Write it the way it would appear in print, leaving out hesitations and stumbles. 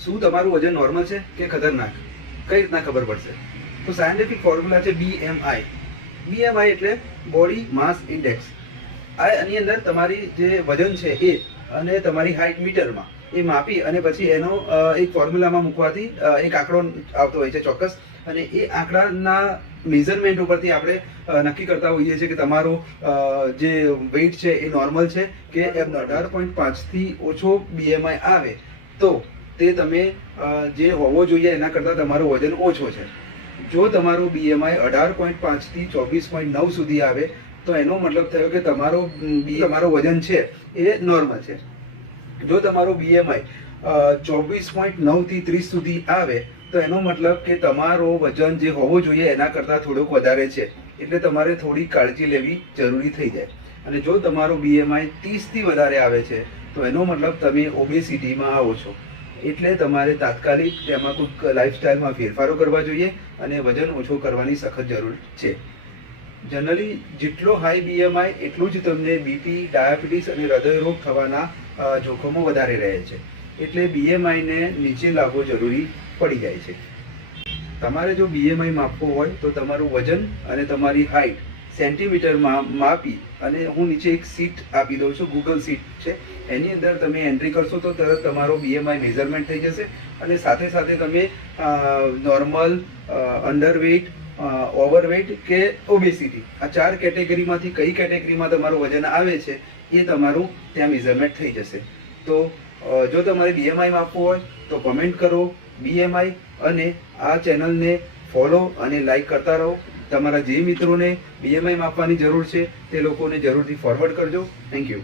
શું તમારું વજન નોર્મલ છે કે ખતરનાક? કઈ રીતના ખબર પડશે? તો સાયન્ટિફિક ફોર્મ્યુલા છે BMI. BMI એટલે બોડી માસ ઇન્ડેક્સ. આની અંદર તમારી જે વજન છે એ અને તમારી હાઇટ મીટરમાં એ માપી અને પછી એનો એક ફોર્મ્યુલામાં મૂકવાથી એક આંકડો આવતો હોય છે ચોક્કસ, અને એ આંકડાના મેઝરમેન્ટ ઉપરથી આપણે નક્કી કરતા હોઈએ છીએ કે તમારો જે વેઇટ છે એ નોર્મલ છે કે 18.5થી ઓછો BMI આવે તો તે તમે જે હોવો જોઈએ એના કરતાં તમારો વજન ઓછો છે. જો તમારો BMI 18.5થી 24.9 સુધી આવે તો એનો મતલબ થયો કે તમારો વજન છે એ નોર્મલ છે. જો તમારો BMI 24.9 થી 30 સુધી આવે તો એનો મતલબ કે તમારો વજન જે હોવો જોઈએ એના કરતાં થોડુંક વધારે છે, એટલે તમારે થોડી કાળજી લેવી જરૂરી થઈ જાય. અને જો તમારો BMI 30 થી વધારે આવે છે તો એનો મતલબ તમે ઓબેસિટીમાં આવો છો, એટલે તમારે તાત્કાલિક તેમાં કોઈ લાઈફસ્ટાઈલમાં ફેરફારો કરવા જોઈએ અને વજન ઓછો કરવાની સખત જરૂર છે. જનરલી જેટલો હાઈ BMI એટલું જ તમને BP, ડાયાબિટીસ અને હૃદયરોગ થવાના જોખમો વધારે રહે છે, એટલે BMI ને નીચે લાવવો જરૂરી પડી જાય છે. તમારે જો BMI માપવો હોય તો તમારું વજન અને તમારી હાઈટ સેન્ટીમીટરમાં માપી અને હું નીચે એક શીટ આપી દઉં છું, ગૂગલ શીટ છે, એની અંદર તમે એન્ટ્રી કરશો તો તરત તમારો BMI મેઝરમેન્ટ થઈ જશે અને સાથે સાથે તમે નોર્મલ, અંડરવેઇટ, ઓવરવેઇટ કે ઓબેસિટી આ 4 કેટેગરીમાંથી કઈ કેટેગરીમાં તમારું વજન આવે છે એ તમારું ત્યાં મેઝરમેન્ટ થઈ જશે. તો જો તમારે BMI માપવું હોય તો કોમેન્ટ કરો BMI, અને આ ચેનલને ફોલો અને લાઈક કરતા રહો. તમારા જે મિત્રોને BMI માપવાની જરૂર છે તે લોકોને જરૂરથી ફોરવર્ડ કરજો. Thank you.